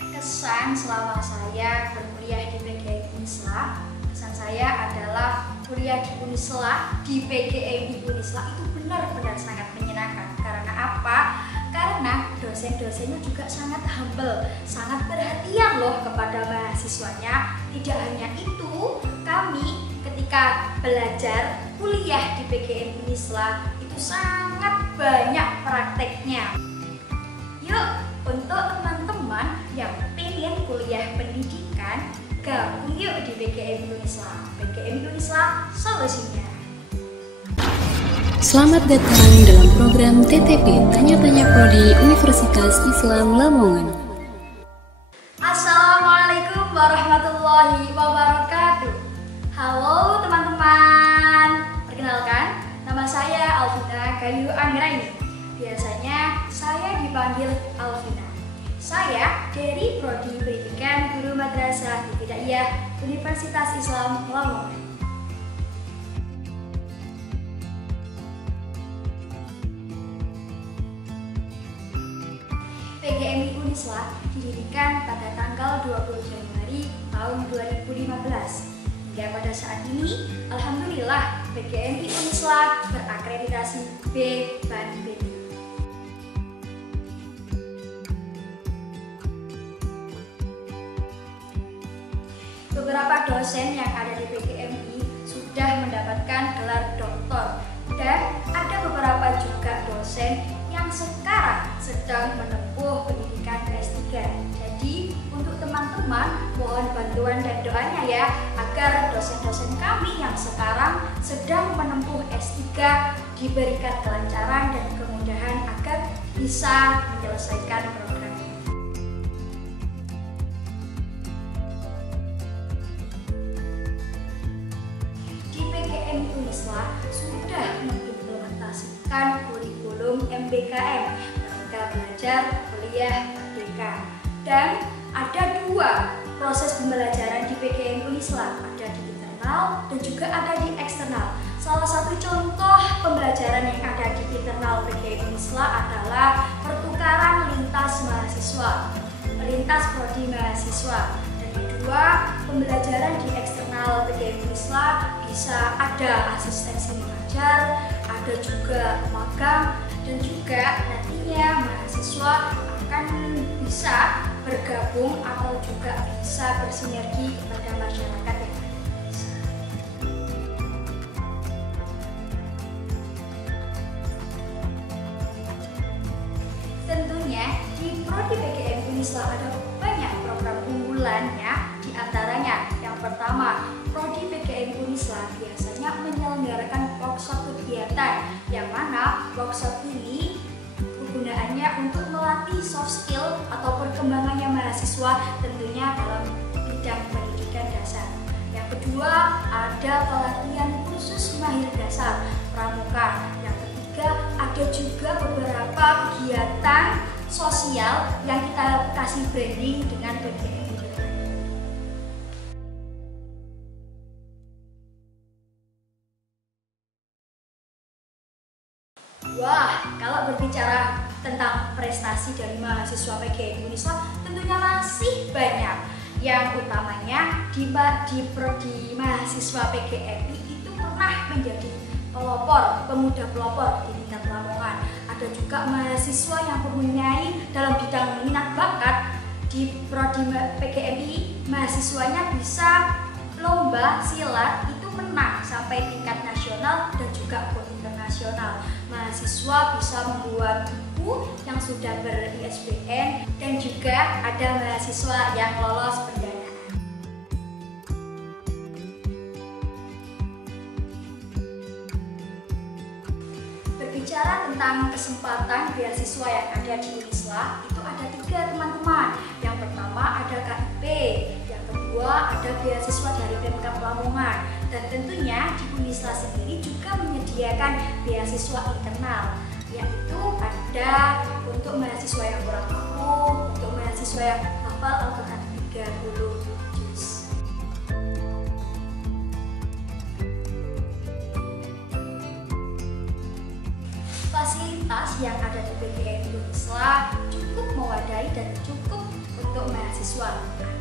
Kesan selama saya berkuliah di PGMI Unisla, kesan saya adalah kuliah di Unisla, di PGMI Unisla itu benar-benar sangat menyenangkan. Karena apa? Karena dosen-dosennya juga sangat humble, sangat perhatian loh kepada mahasiswanya. Tidak hanya itu, kami ketika belajar kuliah di PGMI Unisla itu sangat banyak prakteknya. Yuk, untuk teman-teman yang pengen kuliah pendidikan, gabung yuk di PGMI Unisla. PGMI Unisla, solusinya. Selamat datang dalam program TTP Tanya-Tanya Prodi Universitas Islam Lamongan. Assalamualaikum warahmatullahi wabarakatuh. Halo teman-teman, perkenalkan nama saya Alvina Gayu Anggraini. Biasanya saya dipanggil Alvina. Saya dari Prodi Pendidikan Guru Madrasah Ibtidaiyah Universitas Islam Lamongan. PGMI Unisla didirikan pada tanggal 20 Januari tahun 2015. Hingga pada saat ini, alhamdulillah PGMI Unisla berakreditasi B dan B. Beberapa dosen yang ada di PGMI sudah mendapatkan gelar doktor dan ada beberapa juga dosen yang sekarang sedang menempuh pendidikan S3. Jadi untuk teman-teman mohon bantuan dan doanya ya agar dosen-dosen kami yang sekarang sedang menempuh S3 diberikan kelancaran dan kemudahan agar bisa menyelesaikan program. Di PGMI Unisla sudah mengimplementasikan kurikulum MBKM, Merdeka Belajar Kuliah Merdeka. Dan ada dua proses pembelajaran di PGMI Unisla, ada di internal dan juga ada di eksternal. Salah satu contoh pembelajaran yang ada di internal PGMI Unisla adalah pertukaran lintas mahasiswa, lintas prodi mahasiswa. Dan kedua, pembelajaran di eksternal PGMI Unisla bisa ada asistensi mengajar, ada juga magang, dan juga nantinya mahasiswa akan bisa bergabung atau juga bisa bersinergi kepada masyarakat yang ada di desa. Tentunya di Prodi PGMI Unisla ada banyak program unggulannya, di antaranya yang pertama, Prodi PGMI Unisla biasanya menyelenggarakan workshop kegiatan yang mana workshop ini kegunaannya untuk melatih soft skill atau perkembangannya mahasiswa tentunya dalam bidang pendidikan dasar. Yang kedua, ada pelatihan khusus mahir dasar pramuka. Yang ketiga, ada juga beberapa kegiatan sosial yang kita kasih branding dengan PGMI. Wah, kalau berbicara tentang prestasi dari mahasiswa PGMI Unisla tentunya masih banyak. Yang utamanya di prodi mahasiswa PGMI itu pernah menjadi pelopor, pemuda pelopor di tingkat Lamongan. Ada juga mahasiswa yang mempunyai dalam bidang minat bakat di prodi PGMI, mahasiswanya bisa lomba silat itu menang sampai tingkat nasional dan juga internasional. Mahasiswa bisa membuat buku yang sudah ber-ISBN dan juga ada mahasiswa yang lolos pendanaan. Berbicara tentang kesempatan beasiswa yang ada di Unisla, itu ada 3 teman-teman. Yang pertama ada KIP, yang kedua ada beasiswa dari Pemkab Lamongan, dan tentunya di Unisla sendiri juga menyediakan beasiswa internal, yaitu ada untuk mahasiswa yang kurang mampu, untuk mahasiswa yang hafal Al-Quran 30 juz. Fasilitas yang ada di PGMI Unisla cukup mewadahi dan cukup untuk mahasiswa mahasiswa.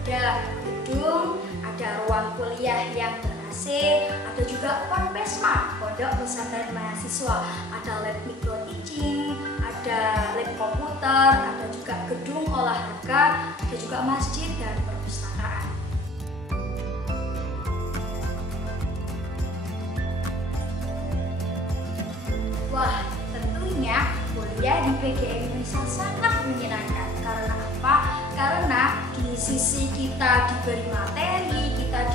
Ada gedung, ada ruang kuliah yang ber-AC, ada juga Ponpesma, pondok pesantren mahasiswa, ada lab micro teaching, ada lab komputer, ada juga gedung olahraga, ada juga masjid dan perpustakaan. Wah, tentunya kuliah di PGM Indonesia sangat menyenangkan. Karena apa? Karena di sisi kita diberi materi, kita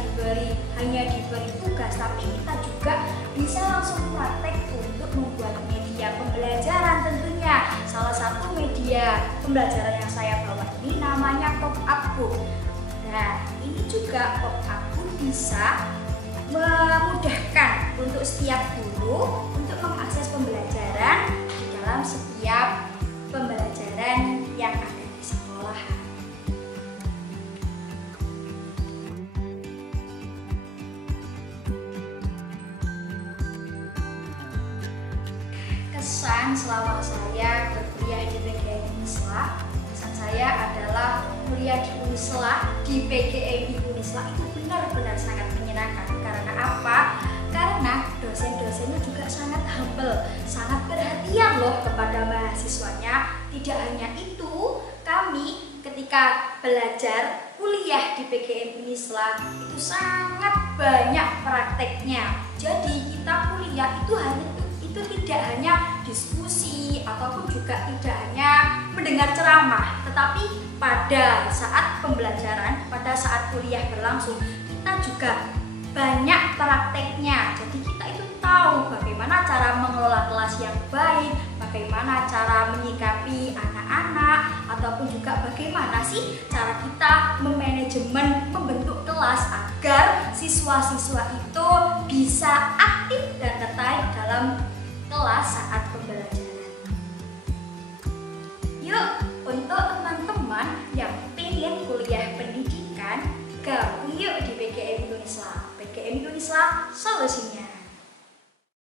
hanya diberi tugas, tapi kita juga bisa langsung praktek untuk membuat media pembelajaran tentunya. Salah satu media pembelajaran yang saya bawa ini namanya pop-up book. Nah, ini juga pop-up book bisa memudahkan untuk setiap guru untuk mengakses pembelajaran di dalam setiap pembelajaran yang ada di sekolah. Kesan selama saya berkuliah di PGM Unisla, kesan saya adalah kuliah di Unisla, di PGM Unisla itu benar-benar sangat menyenangkan. Karena apa? Karena dosen-dosennya juga sangat humble, sangat perhatian loh kepada mahasiswanya. Tidak hanya itu, kami ketika belajar kuliah di PGM Unisla itu sangat banyak prakteknya. Jadi kita kuliah itu tidak hanya diskusi ataupun juga tidak hanya mendengar ceramah, tetapi pada saat pembelajaran, pada saat kuliah berlangsung, kita juga banyak prakteknya. Jadi kita itu tahu bagaimana cara mengelola kelas yang baik, bagaimana cara menyikapi anak-anak, ataupun juga bagaimana sih cara kita memanajemen, membentuk kelas agar siswa-siswa itu bisa aktif dan tertarik dalam kelas saat pembelajaran. Yuk, untuk teman-teman yang pengen kuliah pendidikan, gabung yuk di PGM Indonesia. PGM Indonesia solusinya.